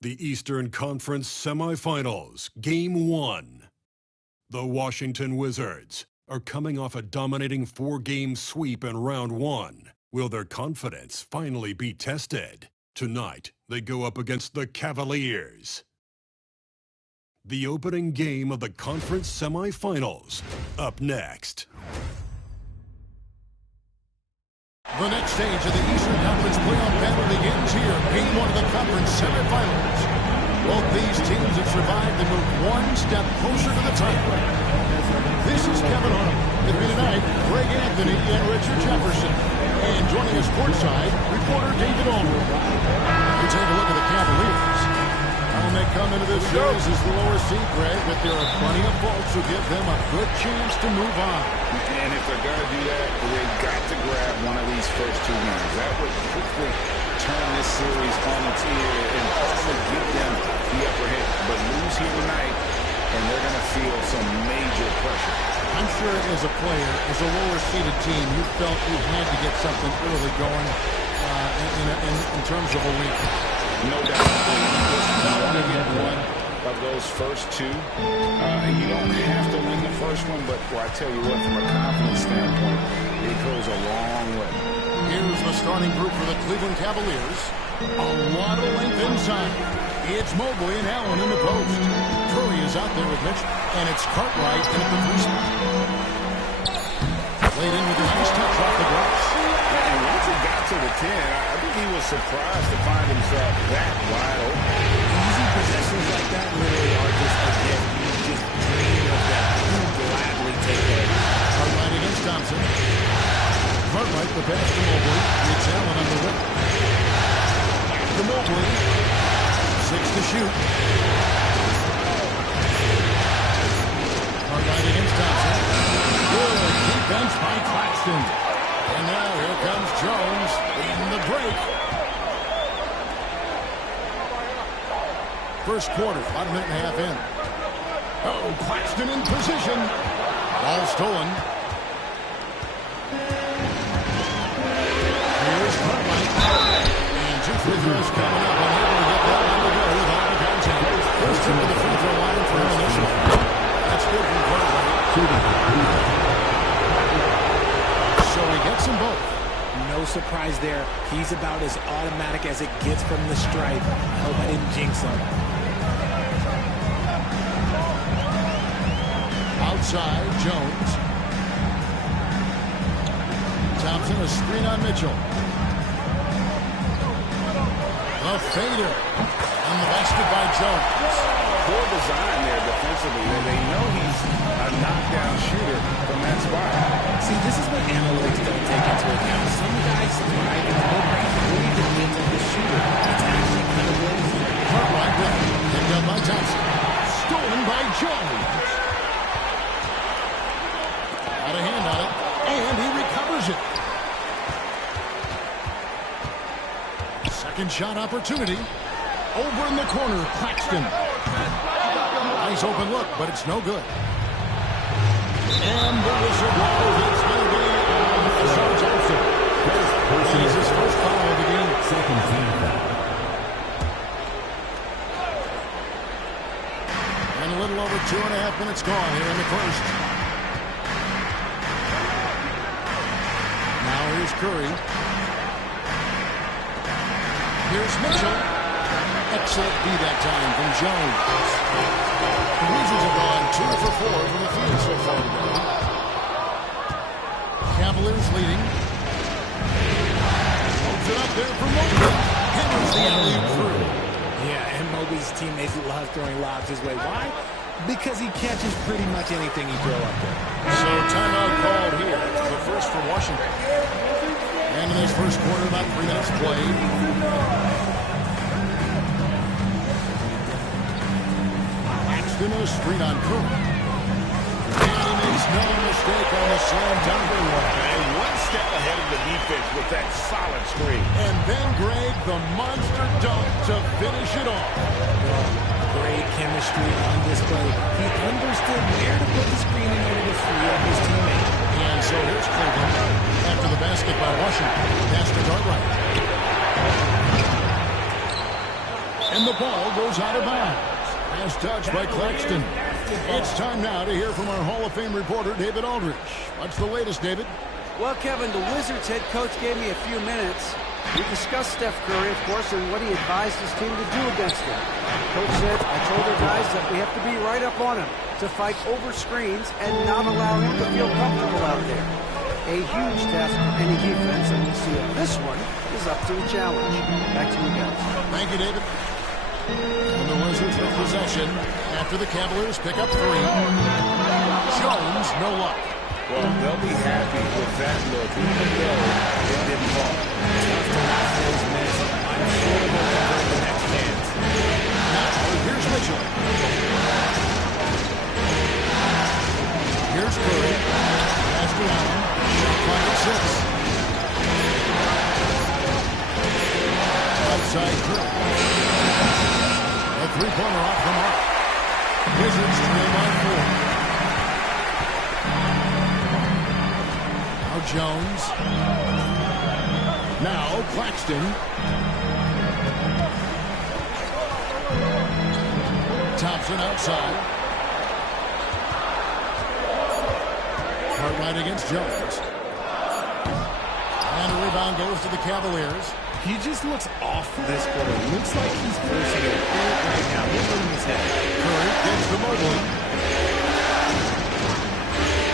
The Eastern Conference Semifinals, Game 1. The Washington Wizards are coming off a dominating 4-game sweep in Round 1. Will their confidence finally be tested? Tonight, they go up against the Cavaliers. The opening game of the conference semifinals, up next. The next stage of the Eastern Conference playoff battle begins here. Game 1 of the conference semifinals. Both these teams have survived and moved one step closer to the title. This is Kevin Arnold. With me tonight, Greg Anthony and Richard Jefferson. And joining us courtside, reporter David Allman. We take a look at the Cavaliers. How they come into this series as the lower seed, Greg, but there are plenty of folks who give them a good chance to move on. And if they're going to do that, they've got to grab one of these first 2 games. That would quickly turn this series on its ear and possibly give them the upper hand. But lose here tonight, and they're going to feel some major pressure. I'm sure as a player, as a lower-seeded team, you felt you had to get something early going in terms of a win. No doubt. You want to get one of those first 2. You don't have to win the first one, but I tell you what, from a confidence standpoint, it goes a long way. Here's the starting group for the Cleveland Cavaliers. A lot of length inside. It's Mobley and Allen in the post. Curry is out there with Mitchell, and it's Cartwright in at the 3 spot. Played in with a nice touch off the glass. And once he got to the 10, I think he was surprised to find himself that wide open. Easy possessions like that really are just a gift. You just dream of that. You gladly take that. Cartwright against Thompson. Cartwright, the pass to Mobley. It's Allen on the whip. To Mobley. 6 to shoot. Cartwright against Thompson. Good defense by Claxton. And now here comes Jones in the break. First quarter, about a minute and a half in. Oh, Claxton in position. Ball stolen. Here's Cartwright. And 2 free throws coming up. Unable to get that one to go with all the contact. First trip to the free throw line for him initially. That's good from Cartwright. So he gets them both. No surprise there. He's about as automatic as it gets from the stripe. Hope I didn't jinx him. Outside, Jones. Thompson, a screen on Mitchell. A fader. And the basket by Jones. Poor design there defensively. They know he's a knockdown shooter from that spot. See, this is what analytics don't take into account. Some guys thrive in the mid-range. It really depends on the shooter. It's actually kind of lazy. Cartwright with it. Picked up by Thompson. Stolen by Jones. Out of hand on it. And he recovers it. Second shot opportunity. Over in the corner, Claxton. Nice open look, but it's no good. And the whistle blows. It's going to be Sean Thompson. He's his first foul of the game. Second team foul. And a little over 2.5 minutes gone here in the first. Now here's Curry. Here's Mitchell. Excellent D that time from Jones. The Wizards have gone 2 for 4 from the field so far today. Cavaliers leading. Holds it up there for Mobley. Hammers the alley through. Yeah, and Mobley's teammates love throwing lobs his way. Why? Because he catches pretty much anything you throw up there. So timeout called here. The first for Washington. And in this first quarter, about 3 minutes played. Laxton a screen on Curry. And he makes no mistake on the slam dunk. And 1 step ahead of the defense with that solid screen. And then Greg, the monster dunk to finish it off. Great chemistry on display. He understood where to put the screen in order to free up his teammate. And so here's Cleveland after the basket by Washington. Pass to Cartwright. And the ball goes out of bounds. Pass touched by Claxton. It's time now to hear from our Hall of Fame reporter, David Aldridge. What's the latest, David? Well, Kevin, the Wizards head coach gave me a few minutes. We discussed Steph Curry, of course, and what he advised his team to do against him. Coach said, I told our guys that we have to be right up on him to fight over screens and not allow him to feel comfortable out there. A huge task for any defense, and we'll see if this one is up to the challenge. Back to you guys. Thank you, David. And the Wizards with possession after the Cavaliers pick up 3. Jones, no luck. Well, they'll be happy with that look, even though it didn't fall. Tough to watch those miss. I'm sure they'll convert the next chance. Now, here's Mitchell. Here's Curry. Pass to Allen. Shot clock at 6. Outside Curry. A three-pointer off the mark. Wizards trail by 4. Now Jones. Now Claxton. Thompson outside. Cartwright against Jones. And a rebound goes to the Cavaliers. He just looks off this quarter. Looks like he's forcing it right now. Look in his head. Curry gets the Mobley.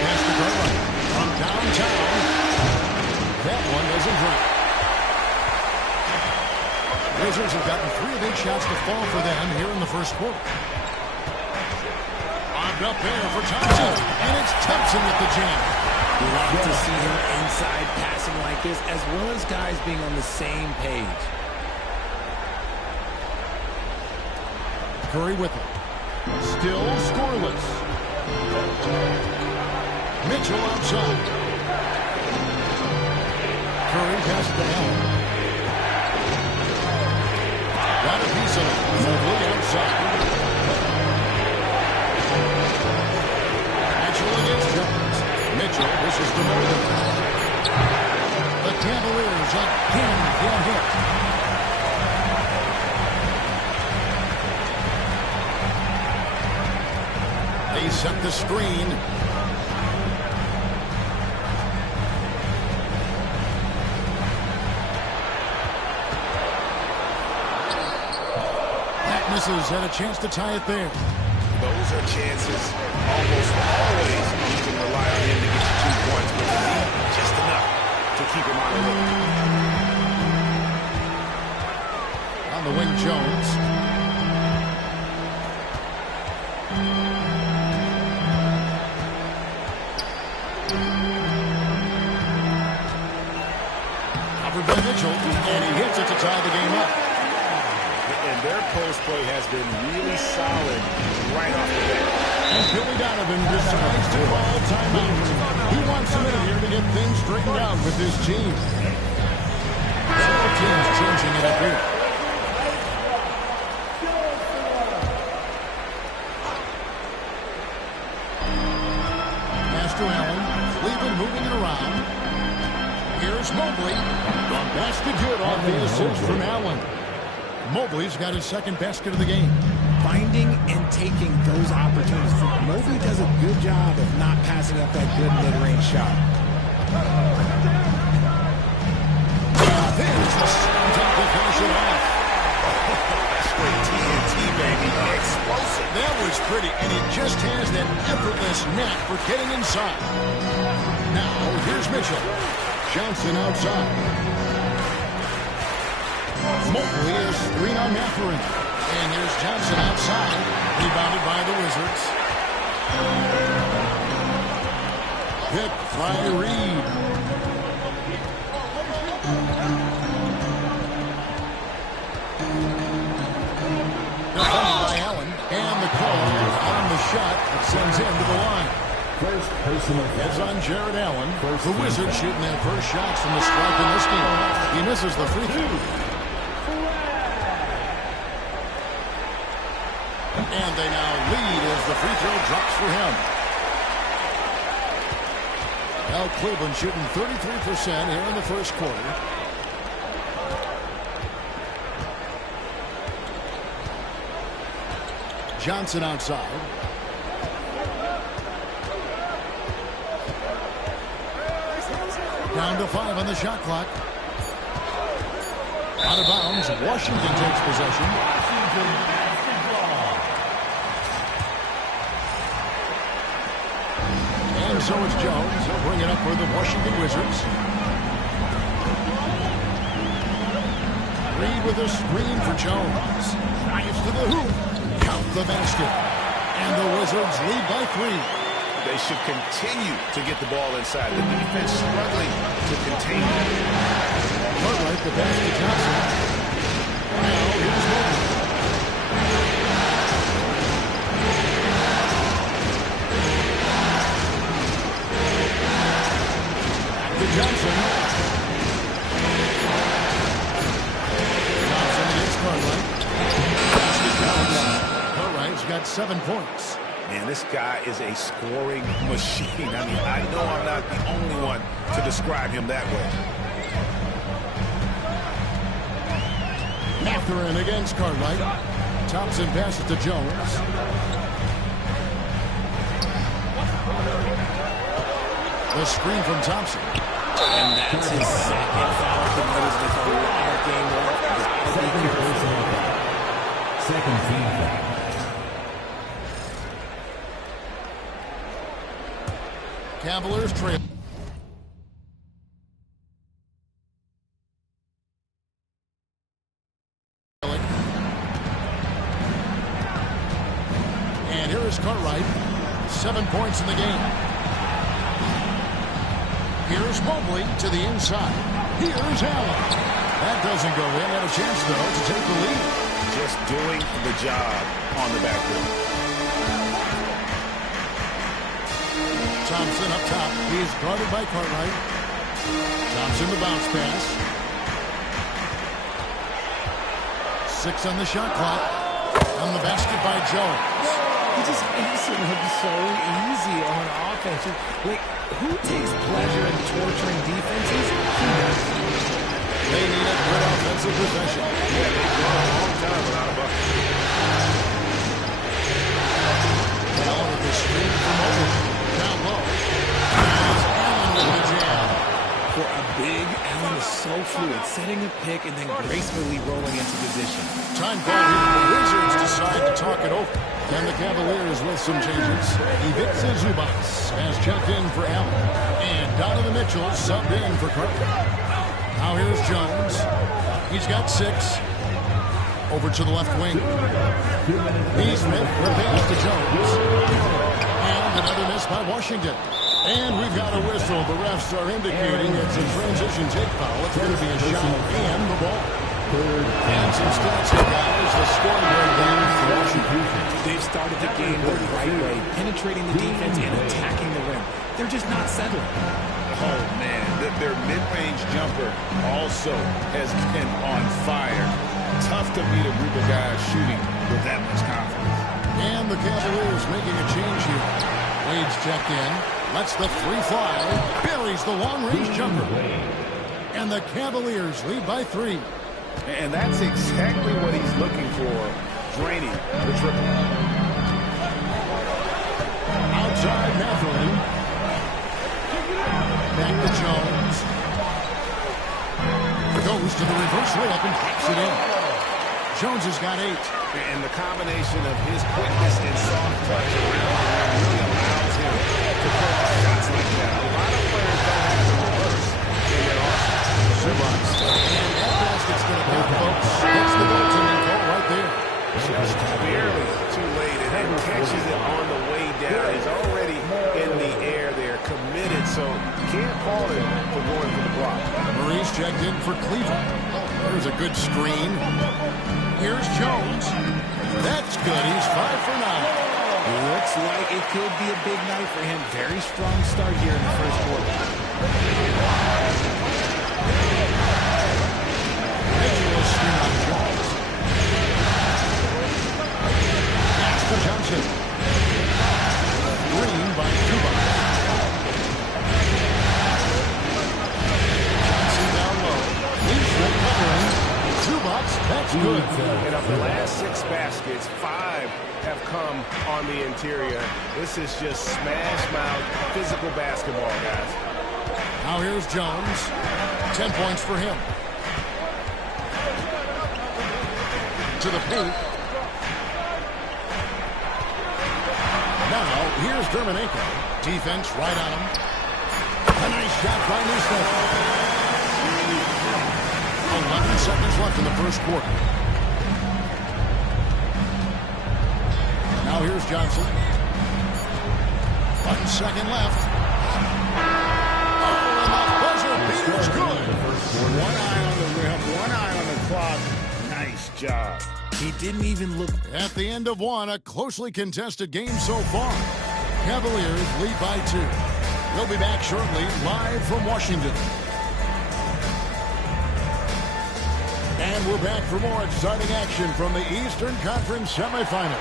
Pass to Cartwright from downtown. That one doesn't drop. Wizards have gotten 3 of 8 shots to fall for them here in the first quarter. Lobbed up there for Thompson. And it's Thompson with the jam. Love to see him inside passing like this, as well as guys being on the same page. Curry with it. Still scoreless. Mitchell outside. Curry passes to Allen. Got a piece of it. Mobley outside. Mitchell against Jones. Mitchell wishes to Mobley. The Cavaliers again get hit. They set the screen. That misses and a chance to tie it there. Those are chances almost always you can rely on him to get you 2 points, but you need just enough to keep him out of the loop. On the wing, Jones. Covered by Mitchell, and he hits it to tie the game up. And their post play has been really solid right off the bat. And Billy Donovan decides to call timeout. He wants a minute here to get things straightened out with his team. Several teams changing it up here. Pass to Allen. Cleveland moving it around. Here's Mobley. That's the good off the assist from Allen. Mobley's got his second basket of the game. Finding and taking those opportunities. Mobley does a good job of not passing up that good mid-range shot. There's the shot to finish it off. That's great TNT, baby. Explosive. That was pretty, and it just has that effortless knack for getting inside. Now, here's Mitchell. Johnson outside. Mobley is 3 on Mathurin. And here's Johnson outside. Rebounded by the Wizards. Picked by Reed. Defended by Allen. And the call on the shot that sends him to the line. First personal foul. It's on Jared Allen. The Wizards shooting their first shots from the stripe in this game. He misses the free throw. And they now lead as the free throw drops for him. Now Cleveland shooting 33% here in the first quarter. Johnson outside. Down to 5 on the shot clock. Out of bounds. Washington takes possession. And so it's Jones. He'll bring it up for the Washington Wizards. Reed with a screen for Jones. Drives to the hoop. Count the basket. And the Wizards lead by 3. They should continue to get the ball inside. The defense struggling to contain it. Cartwright, the pass to Johnson. Now here's Mobley. Back to Johnson. Johnson against Cartwright. Pass to Jones. Cartwright's got 7 points. Man, this guy is a scoring machine. I mean, I know I'm not the only one to describe him that way. Mathurin against Cartwright. Thompson passes to Jones. The screen from Thompson. And that's his second foul committed with a lot of game work. Second team foul. Cavaliers trail. And here is Cartwright. 7 points in the game. Here's Mobley to the inside. Here's Allen. That doesn't go in. Had a chance, though, to take the lead. Just doing the job on the backboard. Thompson up top. He is guarded by Cartwright. Thompson the bounce pass. 6 on the shot clock. On the basket by Jones. He just makes it look so easy on offense. Like, who takes pleasure in torturing defenses? They need a good offensive possession. Yeah, they've gone a long time without a bucket. Allen with the screen from Mobley. Down low. There's Allen with the jam. For a big, Allen is so fluid, setting a pick and then gracefully rolling into position. Time call here. The Wizards decide to talk it over. And the Cavaliers with some changes. Ivica Zubac has checked in for Allen. And Donovan Mitchell subbed in for Carter. Now here's Jones. He's got 6. Over to the left wing. Neesmith, the pass to Jones. And another miss by Washington. And we've got a whistle. The refs are indicating it's a transition take foul. It's going to be a shot and the ball. And some stats here, guys. The scoring breakdown for Washington. They've started the game the right way, penetrating the defense and attacking the rim. They're just not settling. Oh, man. Their mid-range jumper also has been on fire. Tough to beat a group of guys shooting with that much confidence. And the Cavaliers making a change here. Wade's checked in. Lets the 3 fly. Buries the long-range jumper. And the Cavaliers lead by 3. And that's exactly what he's looking for, draining the triple. Outside Mathurin. Back to Jones. Goes to the reverse layup and taps it in. Jones has got 8. And the combination of his quickness and soft touch around the rim really allows him to pull off shots like that. A lot of players don't have the reverse in their arsenal. Zubac. And that basket's going to count, folks. That's the goaltending call right there. Just barely too late, and then catches it on the way down. He's already in the air there, committed, so can't call it for going for the block. Maurice checked in for Cleveland. There's a good screen. Here's Jones. That's good. He's 5 for 9. Looks like it could be a big night for him. Very strong start here in the first quarter. Visual screen on Jones. Pass to Johnson. Green by Zubac. Johnson down low. He's recovering. Zubac back That's good. And of the last 6 baskets, 5 have come on the interior. This is just smash-mouth physical basketball, guys. Now here's Jones. 10 points for him. To the paint. Now here's Dermanenko. Defense right on him. A nice shot by Neesmith. 11 seconds left in the first quarter. Now here's Johnson. 1 second left. Oh, and the buzzer beater's good. One eye on the rim, one eye on the clock. Nice job. He didn't even look. At the end of one, a closely contested game so far. Cavaliers lead by 2. We'll be back shortly, live from Washington. And we're back for more exciting action from the Eastern Conference semifinal.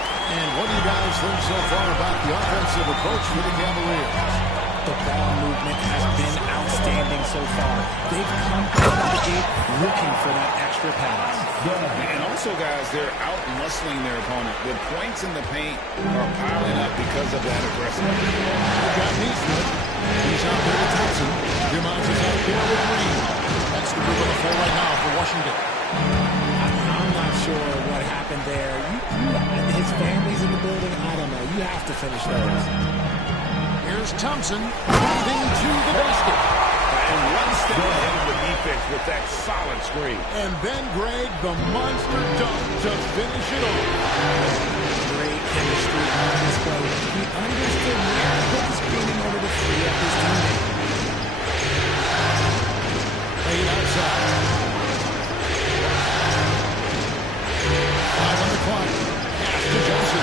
And what do you guys think so far about the offensive approach for the Cavaliers? The ball movement has been outstanding so far. They've come out of the gate looking for that extra pass. And also, guys, they're out-muscling their opponent. The points in the paint are piling up because of that aggressiveness. We got Neesmith. He's out there with Thompson. Dumont is out there with Reed. That's the group of the 4 right now for Washington. I'm not sure what happened there. His family's in the building. I don't know. You have to finish those. Here's Thompson moving to the basket. And one step ahead of the defense with that solid screen. And then Greg, the monster dunk to finish it off. Great chemistry on display. He understood where to put the screen in order to free up his teammate. Played outside. 5 on the clock. Pass to Johnson.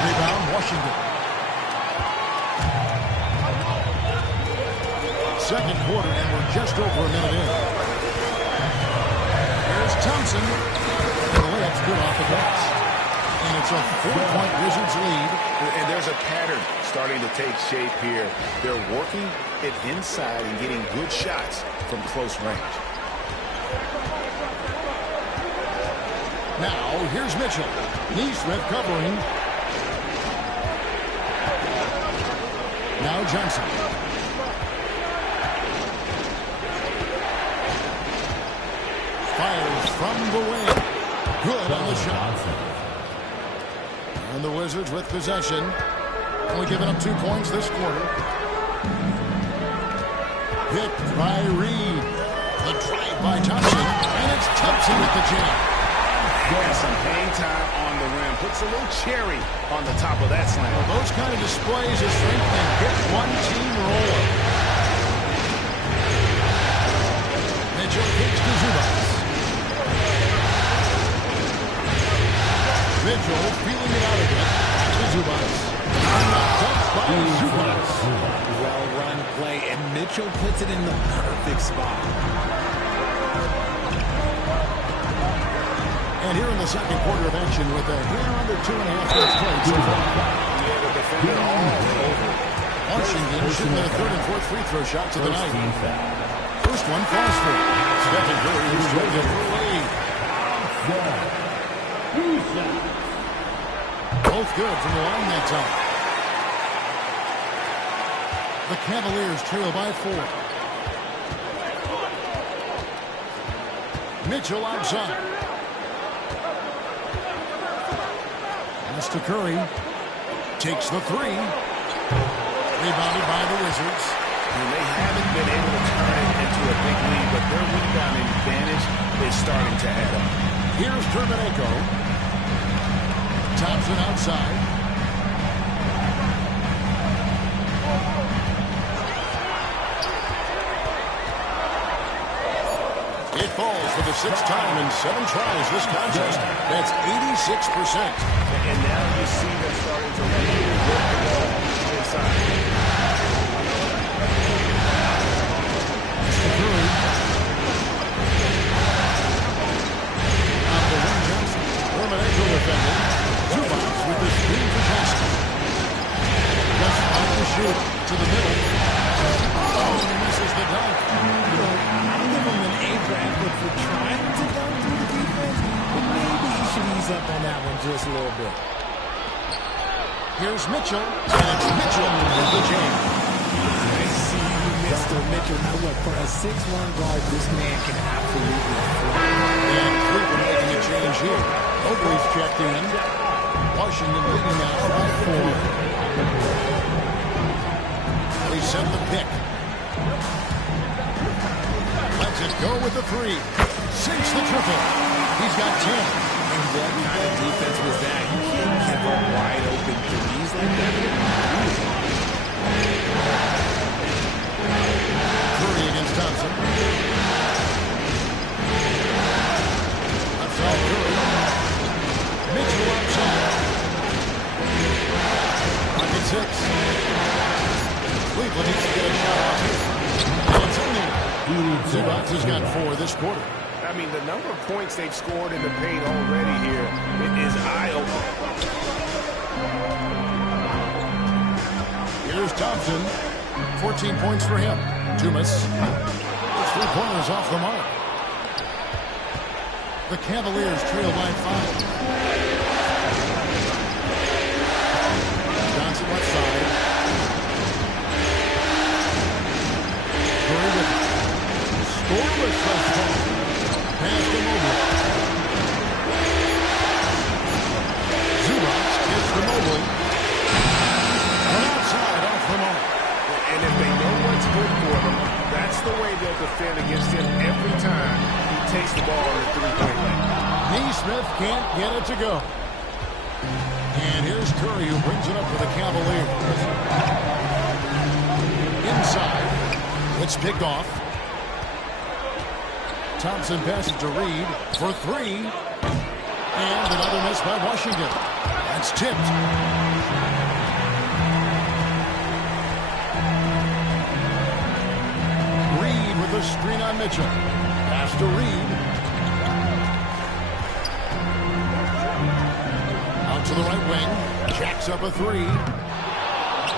Rebound, Washington. Second quarter, and we're just over a minute in. Here's Thompson. And the layup's good off the glass. And it's a 4-point Wizards lead. And there's a pattern starting to take shape here. They're working it inside and getting good shots from close range. Now, here's Mitchell. Neesmith covering. Now Johnson. Fires from the wing. Good on the shot. And the Wizards with possession. Only giving up 2 points this quarter. Hit by Reed. The drive by Thompson. And it's Thompson with the jam. Yeah, some hang time on the rim. Puts a little cherry on the top of that slam. Well, those kind of displays of strength can hit one team roller. Mitchell kicks to Zubac. Mitchell feeling it out again. Back to Zubac. Dunked by Zubac. Well-run play, and Mitchell puts it in the perfect spot. And here in the second quarter of action with a hair under 2.5 minutes played so far. Yeah, the defender all over. Washington shooting their 3rd and 4th free throw shots of the night. First one falls for it. Stephen Curry is ready for a lead. Both good from the line that time. The Cavaliers trail by 4. Mitchell outside. Pass to Curry. Takes the 3. Rebounded by the Wizards. And they haven't been able to turn it into a big lead, but their rebounding advantage is starting to add up. Here's Dermanenko. Thompson outside. It falls for the 6th time in 7 tries this contest. That's 86%. And now you see them starting to really work the ball inside. Mr. Curry. Out the wing, Johnson. Dermanenko defending. Zubac with the screen for Johnson. Just off the shoot. to the middle. Oh, and he misses the dunk. I'll give him an A for effort for trying to dunk through the defense, but maybe he should ease up on that one just a little bit. Here's Mitchell, and it's Mitchell with the jam. I see you, Mr. Mitchell. Now look, for a 6'1" guard, this man can absolutely fly. And Cleveland making a change here. Oakley's checked in. Washington leading now by 4. They send the pick. Lets it go with the three. Sinks the triple. He's got 10. And what kind of defense was that? You can't give up wide open threes like that. Curry against Thompson. That's all Curry. Mitchell outside. Pocket 6. Cleveland needs to get a shot off here. And it's in there. Zubac has got 4 this quarter. I mean, the number of points they've scored in the paint already here, it is eye-opening. Here's Thompson. 14 points for him. Dumas. Those 3 pointers off the mark. The Cavaliers trail by 5. Johnson left side. Curry with it. Scoreless thus far. Pass to Mobley. Zubac gets to Mobley. From outside, off the mark. And if they know what's good for them, that's the way they'll defend against him every time he takes the ball in the three-point line. Neesmith can't get it to go. And here's Curry who brings it up for the Cavaliers. Inside. It's picked off. Thompson passes to Reed for 3. And another miss by Washington. That's tipped. Reed with a screen on Mitchell. Pass to Reed. Out to the right wing. Jacks up a 3.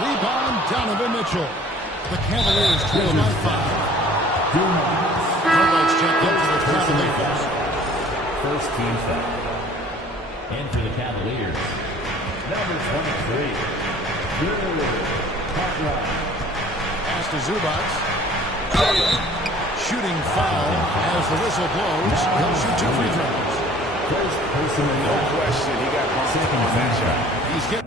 Rebound, Donovan Mitchell. The Cavaliers trail by 5. Highlights checked in for the Cavaliers. First team foul. And for the Cavaliers, number 23, Cartwright. Pass to Zubac. Shooting foul as the whistle blows. He'll shoot 2 free throws. First personal, No question, he got bumped second on that shot. He's getting.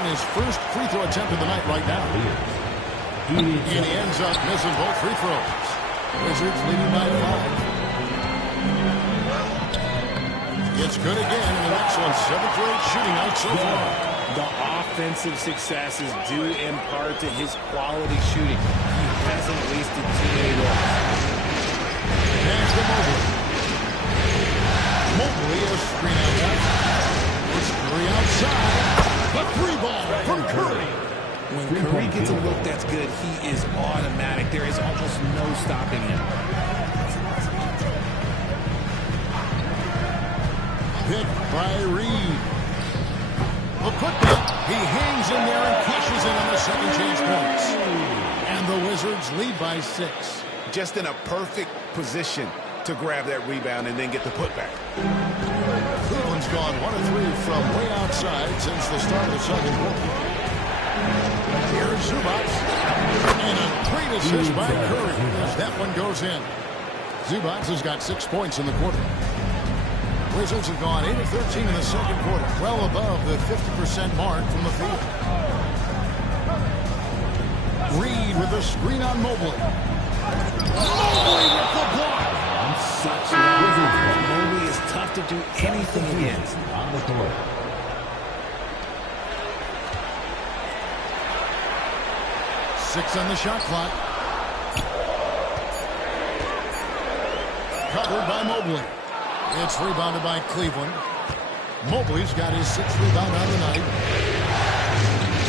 His first free throw attempt of the night right now. And he ends up missing both free throws. Wizards leading by 5. It's good again, and an excellent 7th rate shooting night so far. The offensive success is due in part to his quality shooting. He hasn't wasted too many looks. Pass to Mobley. Mobley is screen outside. It's Curry outside. The 3 ball from Curry. When Curry gets a look that's good, he is automatic. There is almost no stopping him. Picked by Reed. The putback. He hangs in there and cashes in on the second chance points. And the Wizards lead by 6. Just in a perfect position to grab that rebound and then get the putback. Cleveland's gone 1 of 3 from way outside since the start of the second quarter. Here's Zubac. And a great assist by Curry as that one goes in. Zubac has got 6 points in the quarter. Wizards have gone 8 of 13 in the second quarter, well above the 50% mark from the field. Reed with a screen on Mobley. Mobley with the block. Such love. Mobley is tough to do anything against. On the court. Six on the shot clock. Covered by Mobley. It's rebounded by Cleveland. Mobley's got his sixth rebound on the night.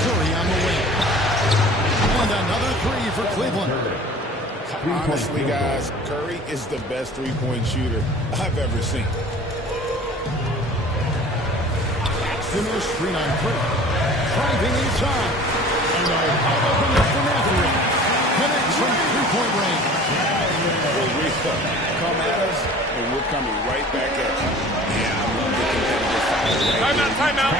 Curry on the wing. And another three for Cleveland. Honestly, guys, Curry is the best three-point shooter I've ever seen. Paxton is screen on Curry. Driving inside. And a pop-up from Mr. Matthews. Connects from three-point range. Come at us, and we're coming right back at you. Yeah, I love the competitive foul. Timeout.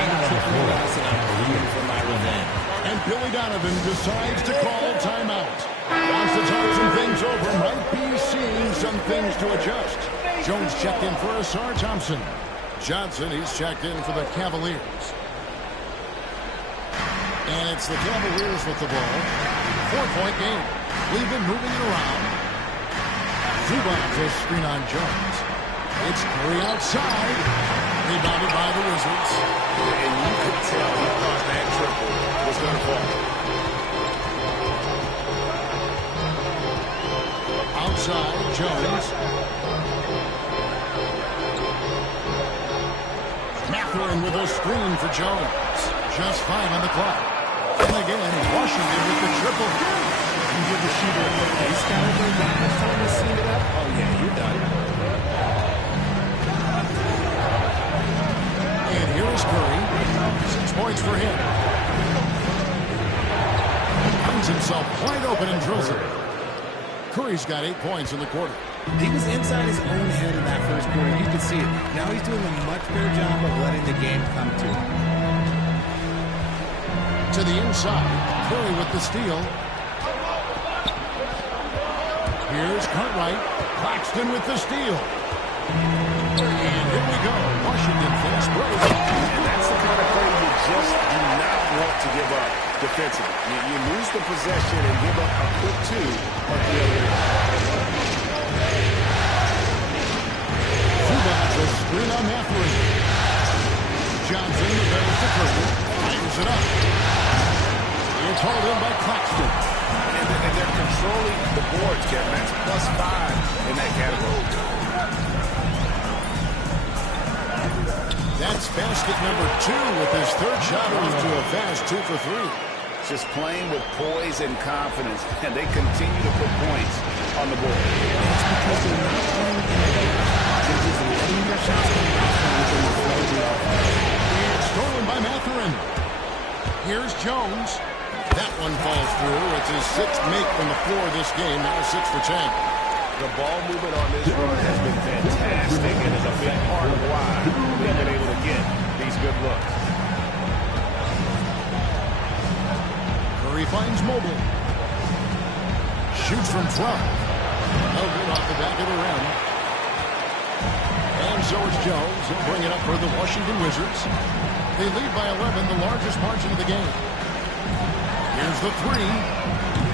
For my revenge. And Billy Donovan decides to call timeout. Wants to talk some things over. Might be seeing some things to adjust. Jones checked in for Asar Thompson. Johnson, he's checked in for the Cavaliers. And it's the Cavaliers with the ball. 4-point game. Cleveland moving it around. Zubac's a screen on Jones. It's Curry outside. Rebounded by the Wizards. And you could tell he thought that triple was going to fall. Outside, Jones. Mathurin with a screen for Jones. Just 5 on the clock. And again, Washington with the triple. You give the shooter a look. He's got to go down this time to see it up. Oh, yeah, you're done. And here is Curry. 6 points for him. Finds himself wide open and drills it. Curry's got 8 points in the quarter. He was inside his own head in that first quarter. You could see it. Now he's doing a much better job of letting the game come to him. To the inside. Curry with the steal. Here's Cartwright. Claxton with the steal. And here we go. Washington fast break. And that's the kind of play you just do not want to give up defensively. You lose the possession and give up a quick two at the other end. Zubac's a screen on Mathurin. Johnson reveals to Curry. Fires it up. It's hauled in by Claxton. And they're controlling the boards, Kevin. That's +5 in that category. That's basket number 2 with his third shot off to a fast 2 for 3. Just playing with poise and confidence, and they continue to put points on the board. It's because they're not playing in the game. They're just letting their shots come out within the flow of the offense. And stolen by Mathurin. Here's Jones. That one falls through. It's his 6th make from the floor this game. Now 6 for 10. The ball movement on this run has been fantastic and is a big part of why they've been able to get these good looks. Curry finds Mobley. Shoots from 12. No good off the back of the rim. And so is Jones. He'll bring it up for the Washington Wizards. They lead by 11, the largest margin of the game. Here's the 3.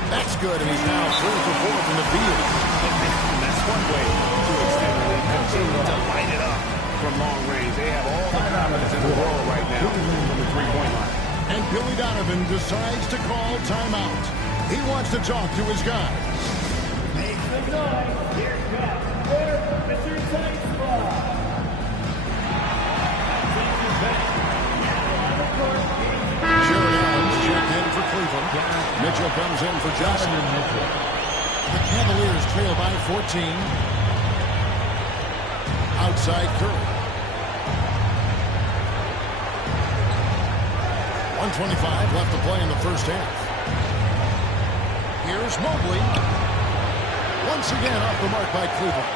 That's good, and he's now 3 for 4 from the field. And that's one way to extend the lead. Continue to light it up from long range. They have all the confidence in the world right now from the three-point line. And Billy Donovan decides to call timeout. He wants to talk to his guys. Make some noise. Here comes your Mr. Tight Squad. Jared Allen's checked in for Cleveland. Mitchell comes in for Johnson. The Cavaliers trail by 14. Outside Curry. 1:25 left to play in the first half. Here's Mobley. Once again off the mark by Cleveland.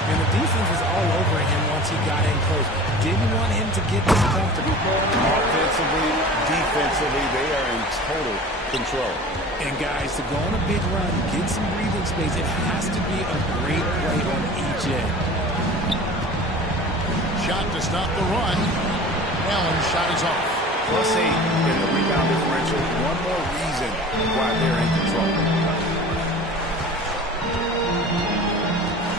And the defense was all over him once he got in close. Didn't want him to get this comfortable. Offensively, defensively, they are in total control. And guys, to go on a big run, get some breathing space, it has to be a great play on each end. Shot to stop the run. Allen's shot is off. +8 in the rebound differential. One more reason why they're in control.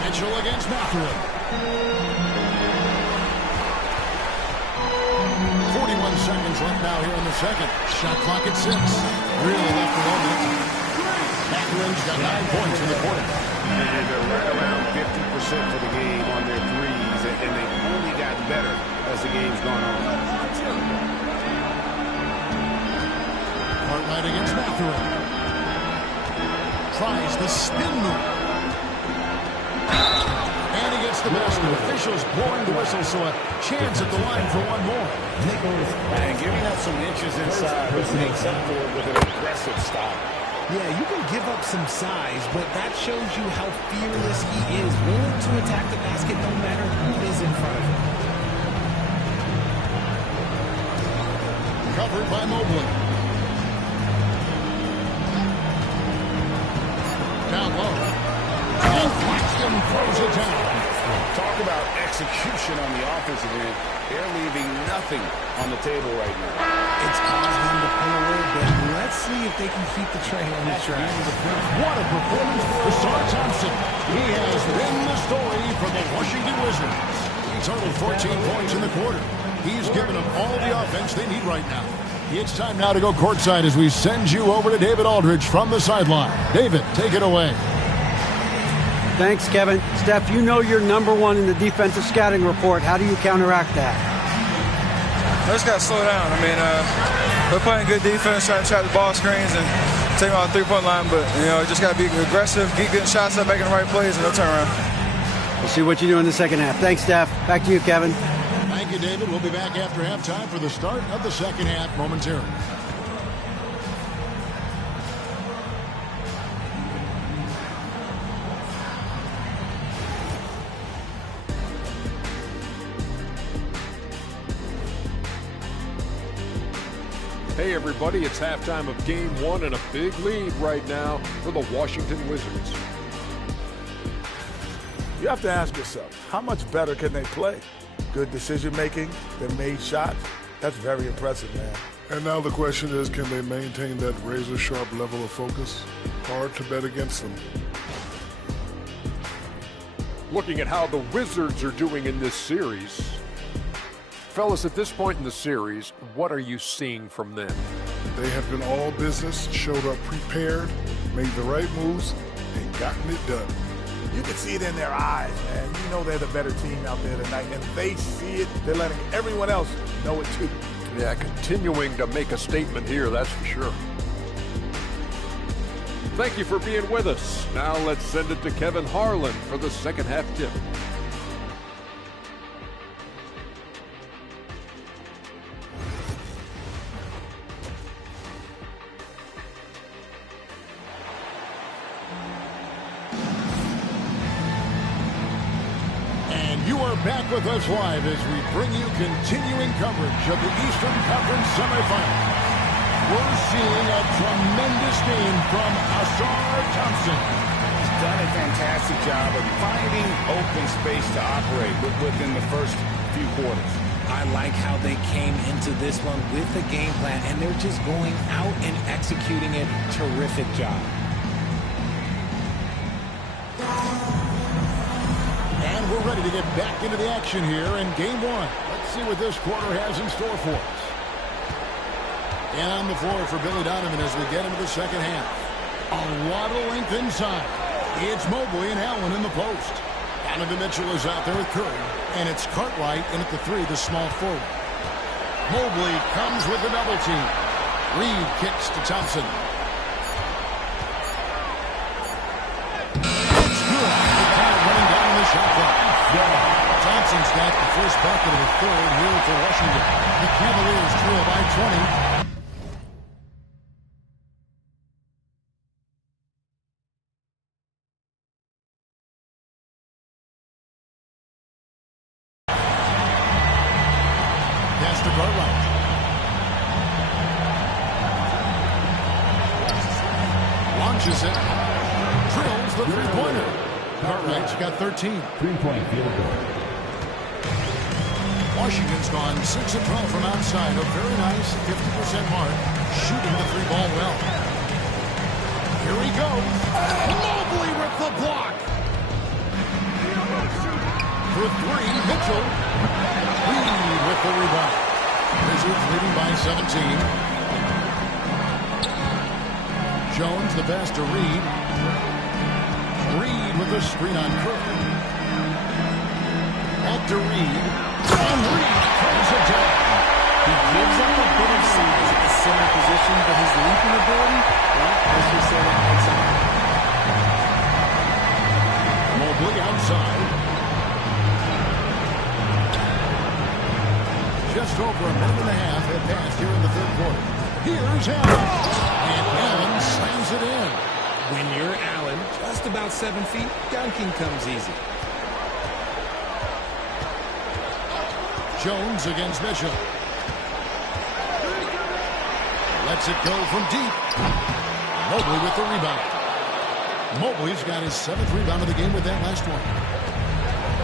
Mitchell against Mathurin. 41 seconds left now here in the second. Shot clock at 6. Really left the moment. Mathurin's got 9 points in the quarter. And they're right around 50% for the game on their threes, and they've only gotten better as the game's gone on. Cartwright against Mathurin. Tries the spin move. And he gets the basket. Officials blowing the whistle, so a chance at the line for one more. And giving up some inches inside, but makes up for it with an aggressive stop. Yeah, you can give up some size, but that shows you how fearless he is, willing to attack the basket no matter who is in front of him. Covered by Mobley. Down low. And Claxton throws it down. Talk about execution on the offensive end. They're leaving nothing on the table right now. It's caused them to pull away, but let's see if they can keep the train on the track. What a performance for Sar Thompson. He has been the story for the Washington Wizards. He totaled 14 points in the quarter. He's given them all the offense they need right now. It's time now to go courtside as we send you over to David Aldridge from the sideline. David, take it away. Thanks, Kevin. Steph, you know you're #1 in the defensive scouting report. How do you counteract that? I just got to slow down. I mean, we're playing good defense, trying to trap the ball screens and take them out the three-point line. But, you know, just got to be aggressive, keep getting shots up, making the right plays, and no turnaround. We'll see what you do in the second half. Thanks, Steph. Back to you, Kevin. Thank you, David. We'll be back after halftime for the start of the second half momentarily. Hey everybody, it's halftime of Game 1 and a big lead right now for the Washington Wizards. You have to ask yourself, how much better can they play? Good decision making, they made shots. That's very impressive, man. And now the question is, can they maintain that razor-sharp level of focus? Hard to bet against them. Looking at how the Wizards are doing in this series, fellas, at this point in the series, what are you seeing from them? They have been all business, showed up prepared, made the right moves, and gotten it done. You can see it in their eyes, man. You know they're the better team out there tonight, and they see it. They're letting everyone else know it too. Yeah, continuing to make a statement here, that's for sure. Thank you for being with us. Now let's send it to Kevin Harlan for the second half tip. Back with us live as we bring you continuing coverage of the Eastern Conference semifinals. We're seeing a tremendous game from Sar Thompson. He's done a fantastic job of finding open space to operate within the first few quarters. I like how they came into this one with the game plan, and they're just going out and executing it. Terrific job. We're ready to get back into the action here in Game 1. Let's see what this quarter has in store for us. And on the floor for Billy Donovan as we get into the second half. A lot of length inside. It's Mobley and Allen in the post. Donovan Mitchell is out there with Curry. And it's Cartwright in at the 3, the small forward. Mobley comes with the double team. Reed kicks to Thompson. It's good. The Tide running down the shot clock. Thompson's got the first bucket of the third here for Washington. The Cavaliers trail by 20. Pass to Cartwright. Launches it. Drills the three-pointer. Cartwright's got 13. Three-point field goal. Washington's gone 6 of 12 from outside. A very nice 50% mark. Shooting the 3-ball well. Here he goes. Mobley with the block. For 3, Mitchell. Reed with the rebound. Wizards leading by 17. Jones the pass to Reed. Reed with the screen on Curry. Back to Reed. And Reed throws it down. He gives up a bit of size at the center position, but his leaping ability, well, let's just say that outside. Mobley outside. Just over a minute and a half had passed here in the third quarter. Here's Allen. And Allen slams it in. When you're Allen, just about 7 feet, dunking comes easy. Jones against Mitchell. Lets it go from deep. Mobley with the rebound. Mobley's got his 7th rebound of the game with that last one.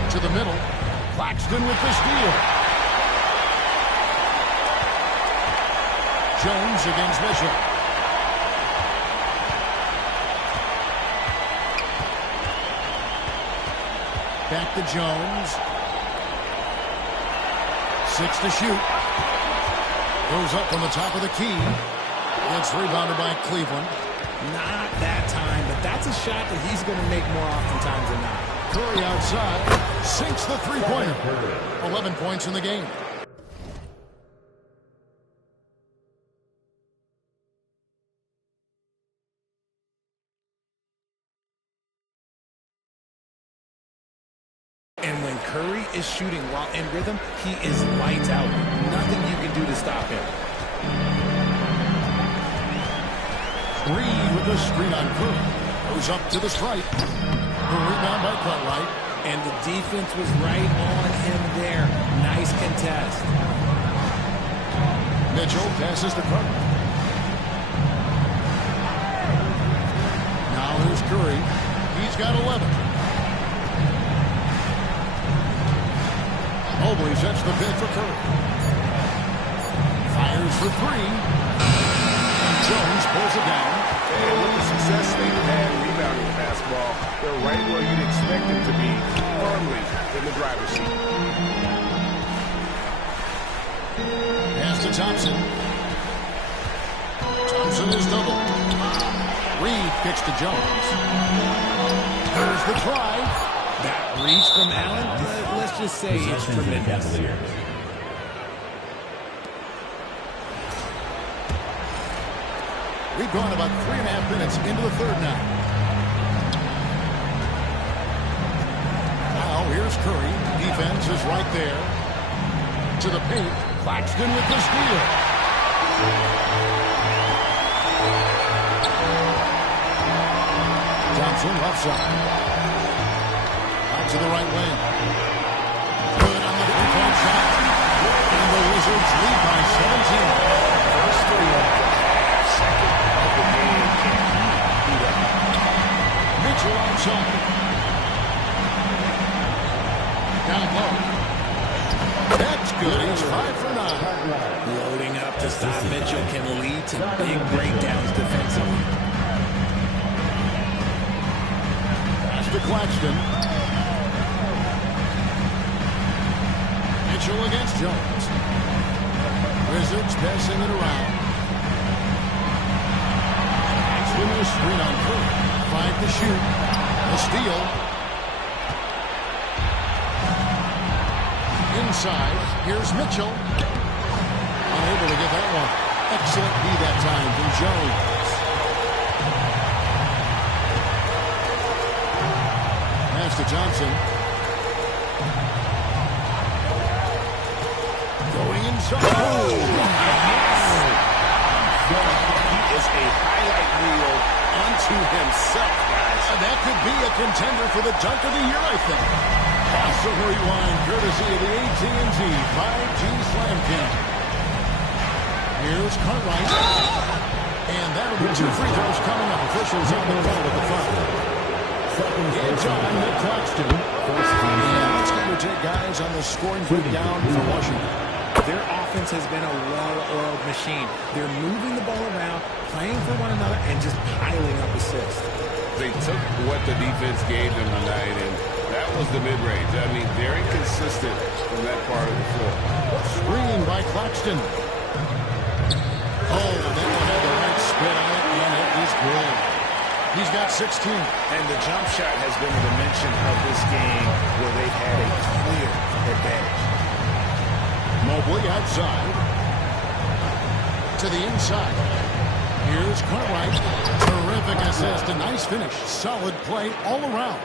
To the middle. Claxton with the steal. Jones against Mitchell. Back to Jones. 6 to shoot. Goes up on the top of the key. It's rebounded by Cleveland. Not that time, but that's a shot that he's going to make more oftentimes than not. Curry outside. Sinks the three-pointer. 11 points in the game. And when Curry is shooting while in rhythm, he is lights out. Nothing you can do to stop him. Reed with the screen on Curry. Goes up to the stripe. The rebound by Cartwright. And the defense was right on him there. Nice contest. Mitchell passes to Cartwright. Now here's Curry. He's got 11. Mobley sets the pin for Curry. Fires for 3. And Jones pulls it down. And with the success they've had rebounding the basketball, they're right where you'd expect them to be, firmly in the driver's seat. Pass to Thompson. Thompson is double. Reed kicks to Jones. There's the try. That reach from Allen, let's just say it's tremendous. We've gone about 3.5 minutes into the third now. Now here's Curry. Defense is right there. To the paint. Claxton with the steal. Thompson left side. Out to the right wing. Good on the three-point shot. And the Wizards lead by 17. First 3 of the second of the game can beat up. Mitchell outside. Down low. That's good. He's 5 for 9. Loading up to stop Mitchell can lead to big breakdowns defensively. Pass to Claxton. Mitchell against Jones. Wizards passing it around. Claxton with a screen on Curry. 5 to shoot. A steal. Inside. Here's Mitchell. Unable to get that one. Excellent D that time from Jones. Pass to Johnson. Going inside. Oh, yes. He is a highlight reel unto himself, guys. That could be a contender for the dunk of the year, I think. Also rewind, courtesy of the AT&T 5G Slam Cam. Here's Cartwright. And that'll be 2 free throws coming up. Officials on the call with the foul. It's on Nick Claxton. And Let's go to take guys on the scoring breakdown for Washington. Their offense has been a well-oiled machine. They're moving the ball around, playing for one another, and just piling up assists. They took what the defense gave them tonight, and that was the mid-range. I mean, very consistent from that part of the floor. Screen by Claxton. Oh, that one had the right spin on it, and it is good. He's got 16. And the jump shot has been a dimension of this game where they've had a clear advantage. Mobley outside. To the inside. Here's Cartwright. Terrific assist. A nice finish. Solid play all around.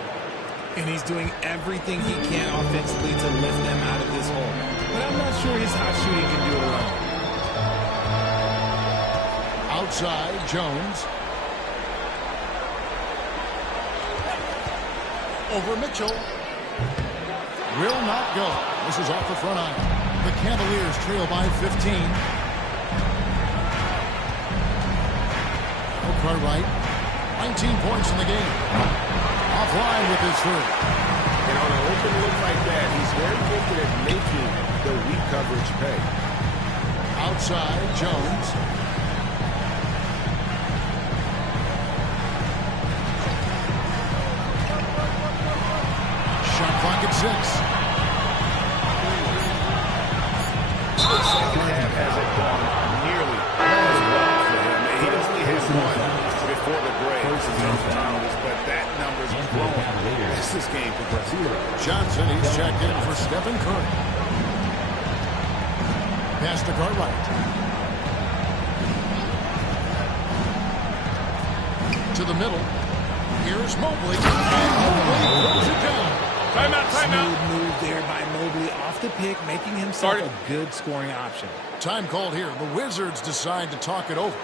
And he's doing everything he can offensively to lift them out of this hole. But I'm not sure his hot shooting can do it alone. Outside, Jones. Over Mitchell. Will not go. This is off the front iron. The Cavaliers trail by 15. Cartwright, 19 points in the game. Offline with his three. And on an open look like that, he's very gifted at making the weak coverage pay. Outside, Jones. Shot clock at 6. The second half hasn't gone nearly as well for him. He doesn't hit one before the break, but that number's growing as this game progresses. Johnson, he's checked in for Stephen Curry. Pass to Cartwright. To the middle. Here's Mobley. And Mobley throws it down. Timeout. Smooth move there by Mobley off the pick, making himself a good scoring option. Time called here. The Wizards decide to talk it over.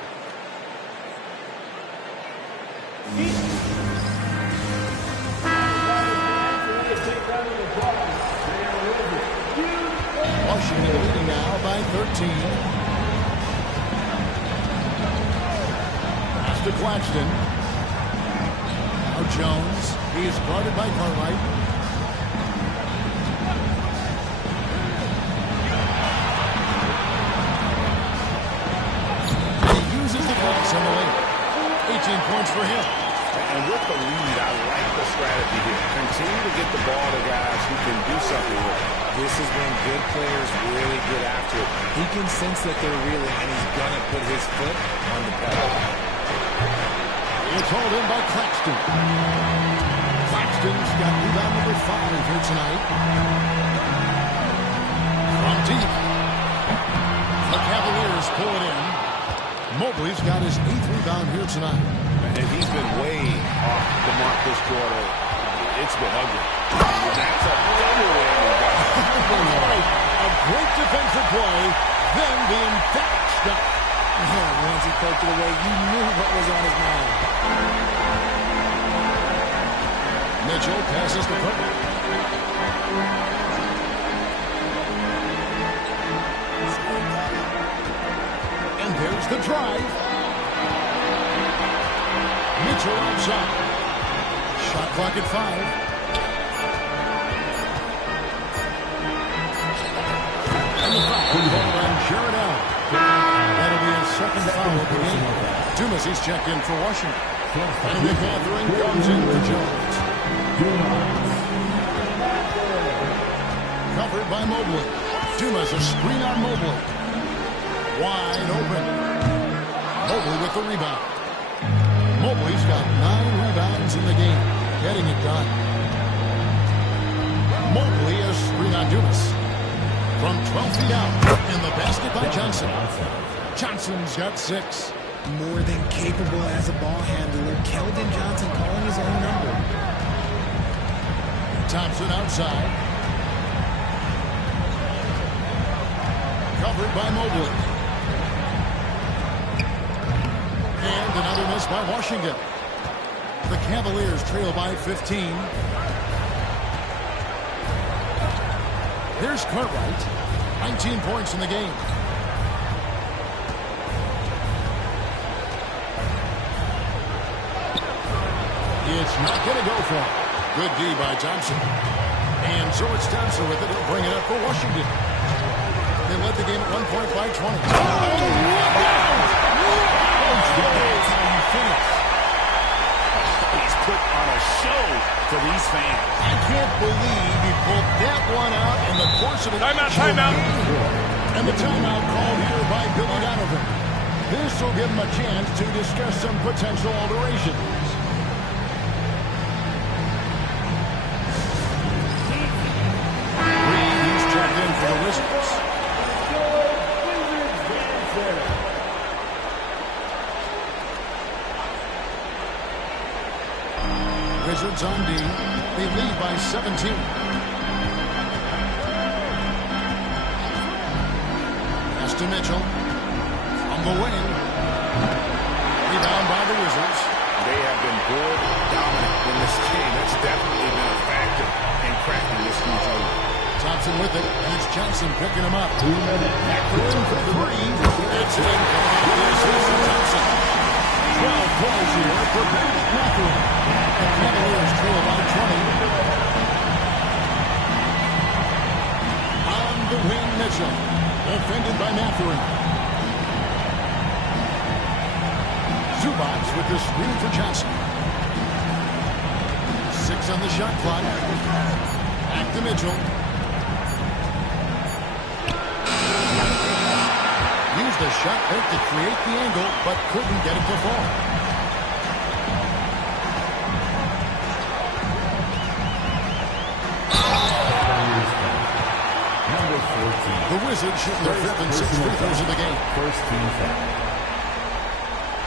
Washington leading now by 13. Pass to Claxton. Now Jones. He is guarded by Cartwright. On the lane. 18 points for him. And with the lead, I like the strategy here. Continue to get the ball to guys who can do something with it. This is when good players really get after it. He can sense that they're reeling, and he's going to put his foot on the pedal. It's hauled in by Claxton. Claxton's got rebound number 5 here tonight. From deep. The Cavaliers pull it in. Mobley's got his 8th rebound here tonight. And he's been way off the mark this quarter. It's been ugly. That's a double whammy. A great defensive play, then the emphatic stop. Once he poked it away, you knew what was on his mind. Mitchell passes the Curry. There's the drive. Mitchell outside. Shot clock at 5. And the foul called on Jared Allen. That'll be his second foul of the game. Dumas, he's checked in for Washington. And the gathering comes in for Jones. Covered by Mobley. Dumas a screen on Mobley. Wide open. Mobley with the rebound. Mobley's got 9 rebounds in the game. Getting it done. Mobley a screen on Dumas. From 12 feet out. And the basket by Johnson. Johnson's got 6. More than capable as a ball handler. Keldon Johnson calling his own number. Thompson outside. Covered by Mobley. And another miss by Washington. The Cavaliers trail by 15. Here's Cartwright. 19 points in the game. It's not going to go for him. Good D by Johnson. And so it's Thompson with it. He'll bring it up for Washington. They led the game at 1 point by 20. Oh, that's how you finish. He's put on a show for these fans. I can't believe he pulled that one out in the course of an Timeout. And the timeout called here by Billy Donovan. This will give him a chance to discuss some potential alterations. Reed, he's checked in for the Wizards. Wizards on D. They lead by 17. Pass to Mitchell. On the wing. Rebound by the Wizards. They have been board dominant in this game. That's definitely been a factor in cracking this huge lead. Thompson with it, and it's Johnson picking him up. Macklin for three. It's in. This is Thompson. 12 points here for Benedict Macklin. The Cavaliers trail by 20. On the wing, Mitchell. Defended by Mathurin. Zubac with the screen for Johnson. 6 on the shot clock. Back to Mitchell. Used a shot fake to create the angle, but couldn't get it to fall. The Wizards shoot their 5th and 6th free throws of the game. First team foul.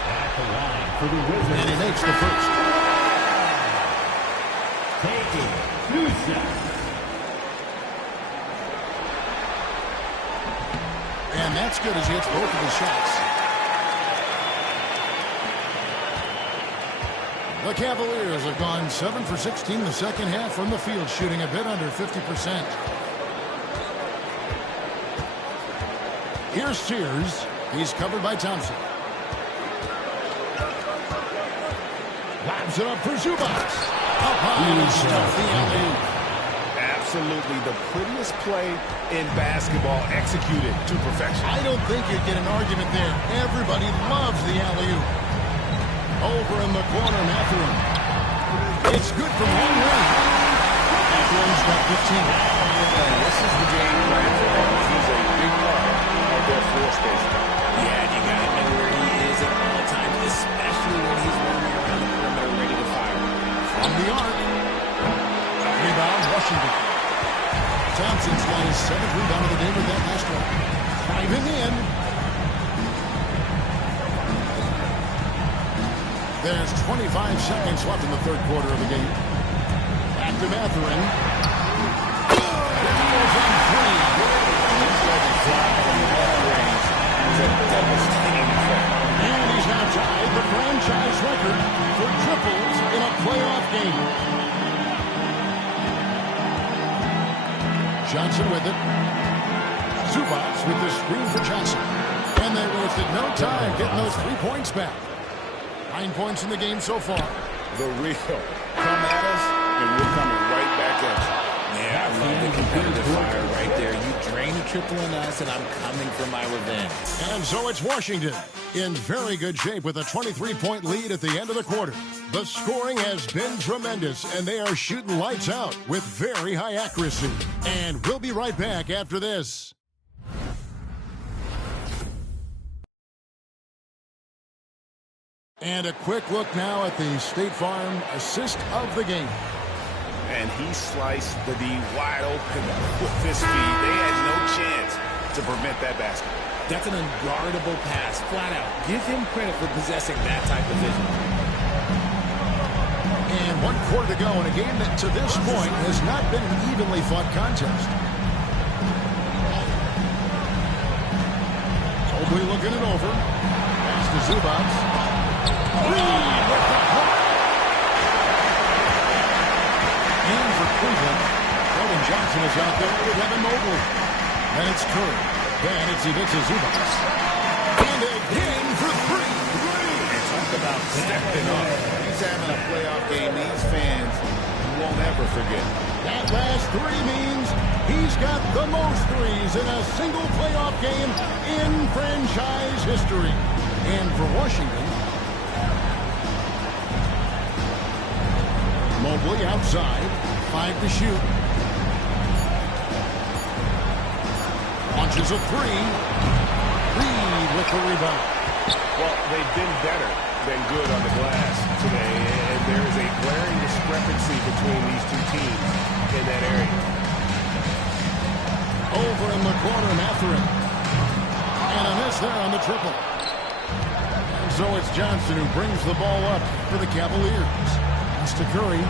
At the line for the Wizards. And he makes the first. Taking 2 shots. And that's good as he hits both of his shots. The Cavaliers have gone 7 for 16 the second half from the field, shooting a bit under 50%. Here's Sears. He's covered by Thompson. Lobs it up for Zubac. Up high and stuff the alley. Absolutely the prettiest play in basketball, executed to perfection. I don't think you'd get an argument there. Everybody loves the alley-oop. Over in the corner, Mathurin. It's good from long range. Mathurin's got 15. This is the game plan for him. He's a big part of their floor space. Yeah, you got to know where he is at all times, especially when he's roaming around the perimeter ready to fire. From the arc. Rebound, Washington. Thompson's got his 7th rebound of the day with that last one. Driving in. There's 25 seconds left in the third quarter of the game. Back to Mathurin. Goes on 3. He's letting fly from the left range. It's a devastating effect. And he's now tied the franchise record for triples in a playoff game. Johnson with it. Zubac with the screen for Johnson. And they wasted no time getting those 3 points back. 9 points in the game so far. The real. Come at us, and we're coming right back at you. Yeah, I love the competitive fire right there. You drain a triple on us, and I'm coming for my revenge. And so it's Washington in very good shape with a 23-point lead at the end of the quarter. The scoring has been tremendous, and they are shooting lights out with very high accuracy. And we'll be right back after this. And a quick look now at the State Farm assist of the game. And he sliced the D wide open with his feet. They had no chance to prevent that basket. That's an unguardable pass, flat out. Give him credit for possessing that type of vision. And 1 quarter to go in a game that to this point has not been an evenly fought contest. Mobley looking it over. Pass to Zubac. Reed with the hook. And for Cleveland, Keldon Johnson is out there with Evan Mobley. And it's Curry. Then it's Ivica Zubac. And again for 3. Talk about stepping up. He's having a playoff game these fans won't ever forget. That last three means he's got the most threes in a single playoff game in franchise history. And for Washington, Mobley outside, 5 to shoot. Launches a three. Reed with the rebound. Well, they've been better than good on the glass today, and there is a glaring discrepancy between these two teams in that area. Over in the corner, Mathurin. And a miss there on the triple. And so it's Johnson who brings the ball up for the Cavaliers. That's to Curry.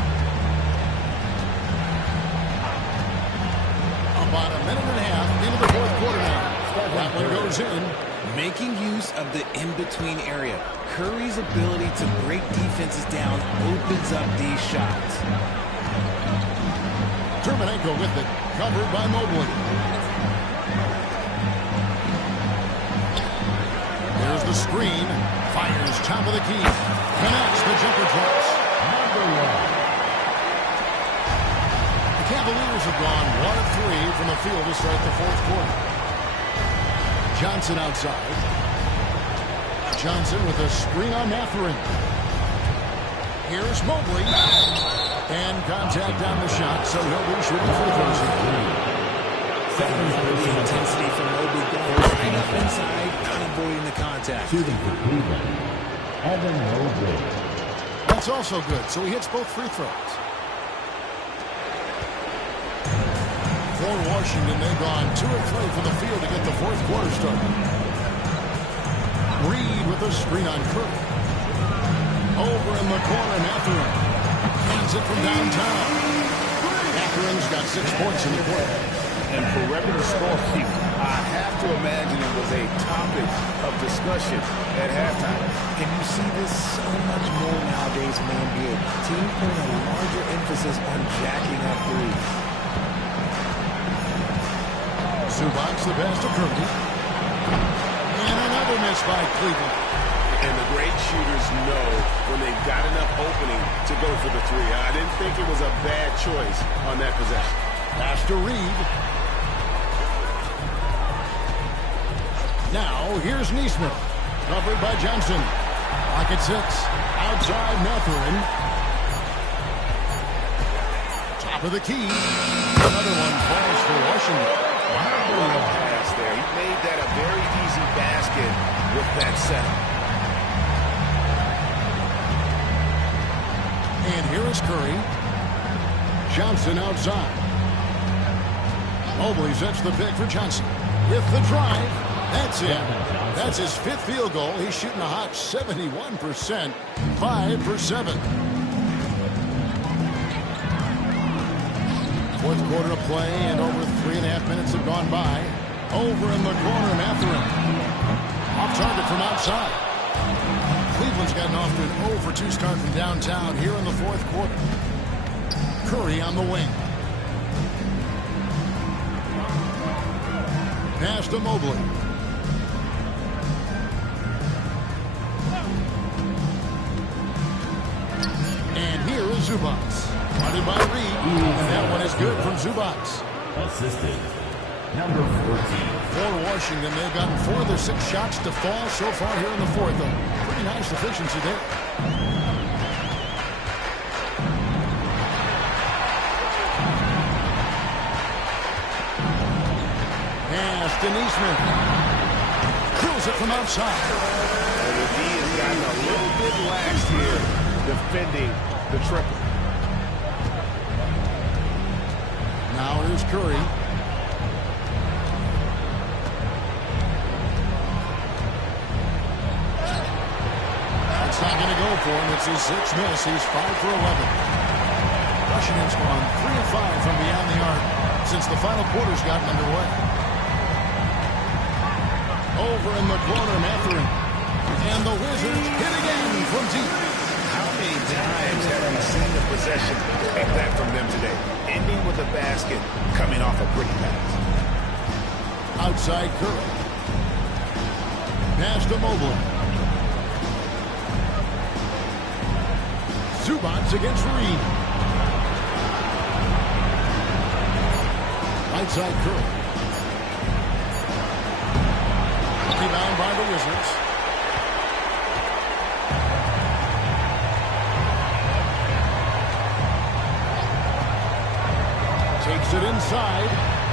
About a minute and a half into the fourth quarter now. That one goes in. Making use of the in-between area. Curry's ability to break defenses down opens up these shots. Terminenko with it. Covered by Mobley. There's the screen. Fires top of the key. Connects the jumper drops. The Cavaliers have gone 1 of 3 from the field to start the fourth quarter. Johnson outside. Johnson with a screen on Mathurin. Here's Mobley. And contact on the shot, so he'll be shooting free throws. The intensity from Mobley going right up inside, not avoiding the contact. Shooting for Cleveland, Evan Mobley. That's also good, so he hits both free throws. For Washington, they've gone 2 of 3 from the field to get the fourth quarter started. Reed with a screen on Curry. Over in the corner, Mathurin. Hands it from downtown. Mathurin's got 6 points in the quarter. And for regular scoring, I have to imagine it was a topic of discussion at halftime. And you see this so much more nowadays in the NBA. Team putting a larger emphasis on jacking up threes. Zubac the pass to Curry. And another miss by Cleveland. And the great shooters know when they've got enough opening to go for the three. I didn't think it was a bad choice on that possession. Pass to Reed. Now, here's Neesmith. Covered by Johnson. Pocket 6. Outside Mathurin. Top of the key. Another one falls for Washington. What a pass there. He made that a very easy basket with that setup. And here is Curry. Johnson outside. Mobley sets the pick for Johnson. With the drive. That's it. That's his 5th field goal. He's shooting a hot 71%. 5 for 7. Fourth quarter of play, and over 3.5 minutes have gone by. Over in the corner, Mathurin. Off target from outside. Cleveland's gotten off to an 0 for 2 start from downtown here in the fourth quarter. Curry on the wing. Pass to Mobley. And here is Zubac. Guarded by Reed. And that one is good from Zubac. Assistant, number 14. For Washington, they've gotten 4 of their 6 shots to fall so far here in the fourth. A pretty nice efficiency there. Pass to Neesmith. Kills it from outside. And the D has gotten a little bit lax here defending the triple. Now here's Curry. It's not going to go for him. It's his 6th miss. He's 5 for 11. Washington's gone 3 of 5 from beyond the arc since the final quarter's gotten underway. Over in the corner, Mathurin. And the Wizards hit again from deep. How many times have we seen the possession take that from them today? Ending with a basket, coming off a pretty pass. Outside Curry. Pass to Mobley. Zubac against Reed. Right side Curry. Rebound by the Wizards. Takes it inside.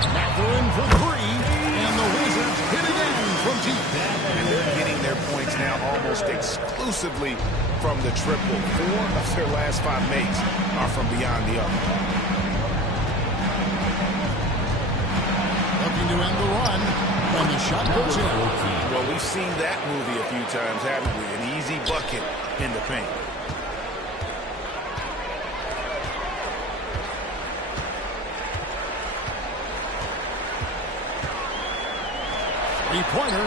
Mathurin for three. And the Wizards hit again from deep. And they're getting their points now almost exclusively from the triple. 4 of their last 5 makes are from beyond the arc. Looking to end the run. And the shot goes in. Well, we've seen that movie a few times, haven't we? An easy bucket in the paint. Three-pointer.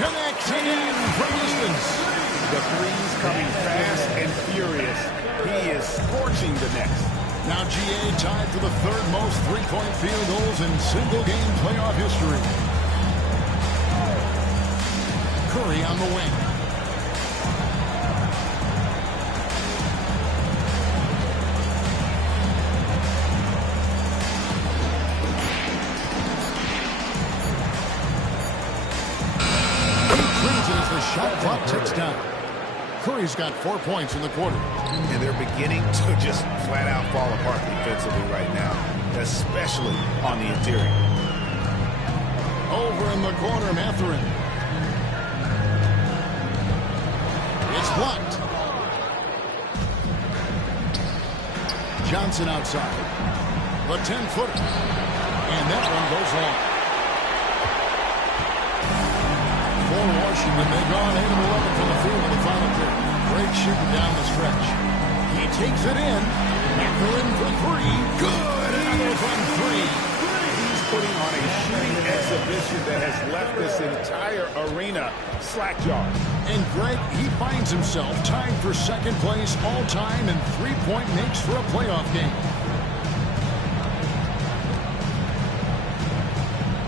Connects again from distance. The threes coming fast and furious. He is scorching the next. Now GA tied for the 3rd most three-point field goals in single-game playoff history. Curry on the wing. The shot clock ticks down. Curry's got 4 points in the quarter. And they're beginning to just flat out fall apart defensively right now, especially on the interior. Over in the corner, Mathurin. It's blocked. Johnson outside. The 10-footer. And that one goes long. For Washington, they've gone 8 of 11 from the field in the final period. Great shooting down the stretch. He takes it in. Mathurin for three. Good. Another from three. He's putting on a shooting exhibition that has left this entire arena slack-jawed. And Greg, he finds himself tied for 2nd place all-time in three-point makes for a playoff game.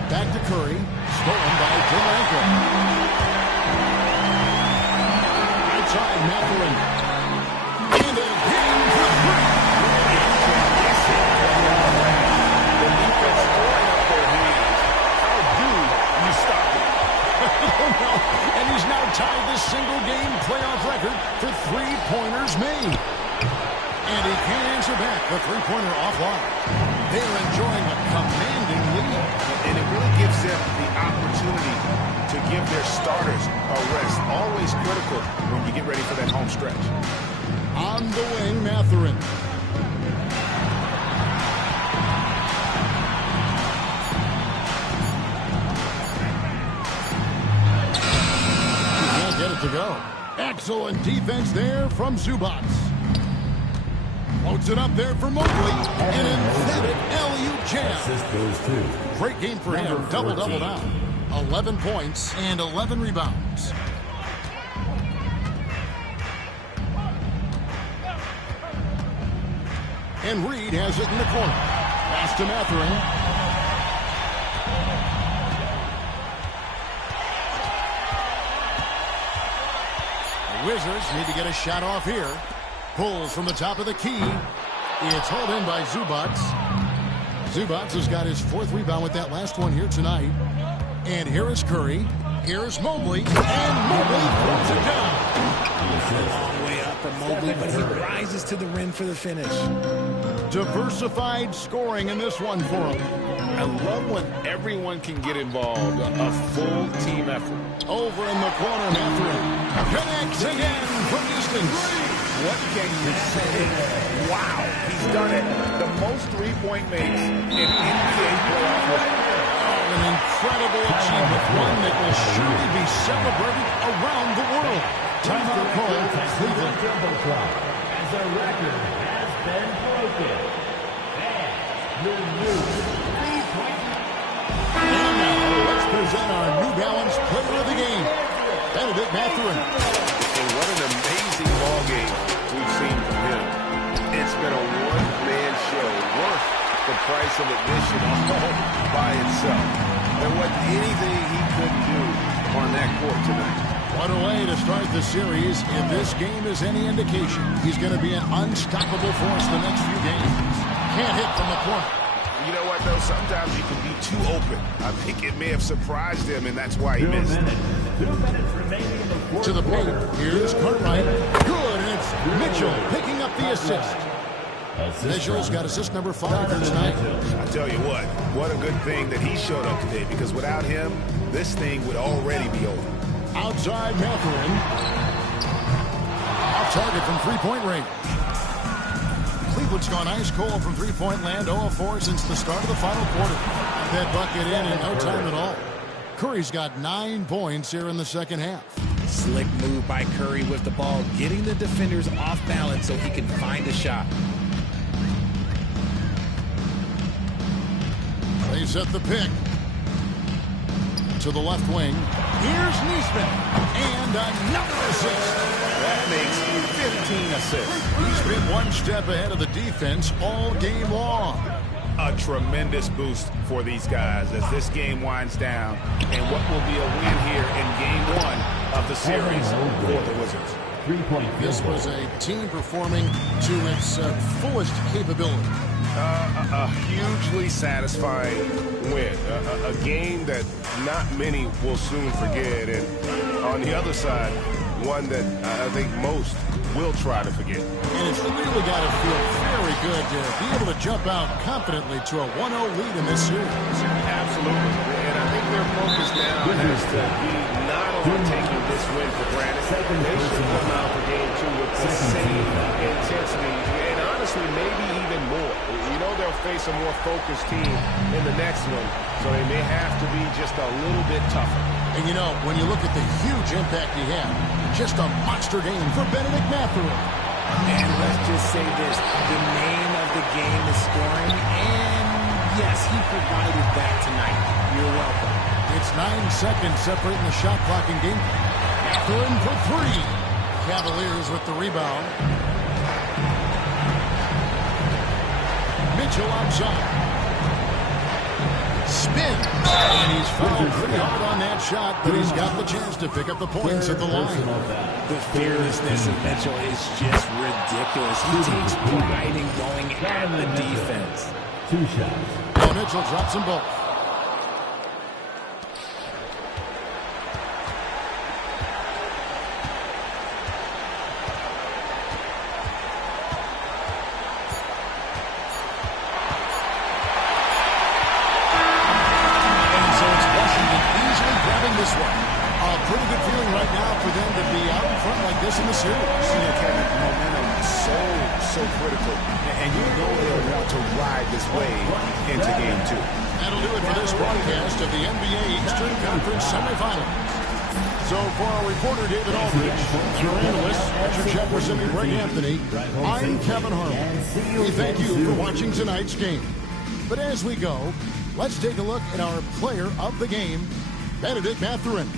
Back to Curry. Stolen by Polanco. Outside Mathurin. And again for three. The defense throwing up their hands. How do you stop it? No. And he's now tied this single-game playoff record for three-pointers made. And he can't answer back. The three-pointer offline. They're enjoying a commanding lead. And it really gives them the opportunity to give their starters a rest. Always critical when you get ready for that home stretch. On the wing, Mathurin. He can't get it to go. Excellent defense there from Zubac. Floats it up there for Mobley. An emphatic alley-oop jam. Great game for him. Double-double now. 11 points and 11 rebounds. And Reed has it in the corner. Pass to Mathurin. The Wizards need to get a shot off here. Pulls from the top of the key. It's hauled in by Zubac. Zubac has got his 4th rebound with that last one here tonight. And here is Curry. Here's Mobley. And Mobley throws it down. A long way up for Mobley, but he rises to the rim for the finish. Diversified scoring in this one for him. I love when everyone can get involved. A full team effort. Over in the corner, Mathurin connects again from distance. What can you say? Wow, he's done it. The most three-point makes in NBA playoff history. Oh, an incredible achievement. One that will surely be celebrated around the world. Timeout call for Cleveland. As the record has been broken. And your new three-point. And now, let's present our New Balance player of the game, Benedict Mathurin. And what an amazing ball game we've seen from him. It's been a one-man show worth the price of admission all by itself. There wasn't anything he couldn't do on that court tonight. What a way to start the series. If this game is any indication, he's going to be an unstoppable force the next few games. Can't hit from the corner. You know what, though? Sometimes you can be too open. I think it may have surprised him, and that's why he missed. 2 minutes remaining in the fourth To the paint. quarter. Here's Cartwright. Good, and it's Mitchell picking up the assist. Mitchell's got assist number 5 for tonight. I tell you what a good thing that he showed up today, because without him, this thing would already be over. Outside Mathurin. Off target from three-point range. Cleveland's gone ice cold from three-point land, 0 of 4 since the start of the final quarter. That bucket in no time at all. Curry's got 9 points here in the second half. Slick move by Curry with the ball, getting the defenders off balance so he can find a shot. They set the pick. To the left wing. Here's Neesmith. And another assist. That makes 15 assists. He's been one step ahead of the defense all game long. A tremendous boost for these guys as this game winds down, and what will be a win here in Game 1 of the series for the Wizards. 3-point. This was a team performing to its fullest capability. A hugely satisfying win. A game that not many will soon forget. And on the other side, one that I think most will try to forget. And it's really got to feel very good to be able to jump out confidently to a 1-0 lead in this series. Absolutely. And I think their focus now has to be not on taking this win for granted. They should come out for Game 2 with the same intensity and honestly maybe even more. You know they'll face a more focused team in the next one, so they may have to be just a little bit tougher. And you know, when you look at the huge impact he had, just a monster game for Benedict Mathurin. And let's just say this, the name of the game is scoring, and yes, he provided that tonight. You're welcome. It's 9 seconds separating the shot clock in game. Mathurin for 3. Cavaliers with the rebound. Mitchell outside. Spin. And he's fouled pretty hard on that shot, but he's got the chance to pick up the points at the line. The fearlessness of Mitchell is just ridiculous. He takes pride in going at the defense. 2 shots. And Mitchell drops them both. This one. A pretty good feeling right now for them to be out in front like this in the series. Yeah, Kevin, momentum so critical, and you know they'll want to ride this wave into Game 2. That'll do it for this broadcast of the NBA Eastern Conference semifinals. So for our reporter David Aldridge, your analyst Patrick Jefferson and Greg Anthony, I'm Kevin Harlan. We thank you for watching tonight's game. But as we go, let's take a look at our player of the game, Benedict Mathurin.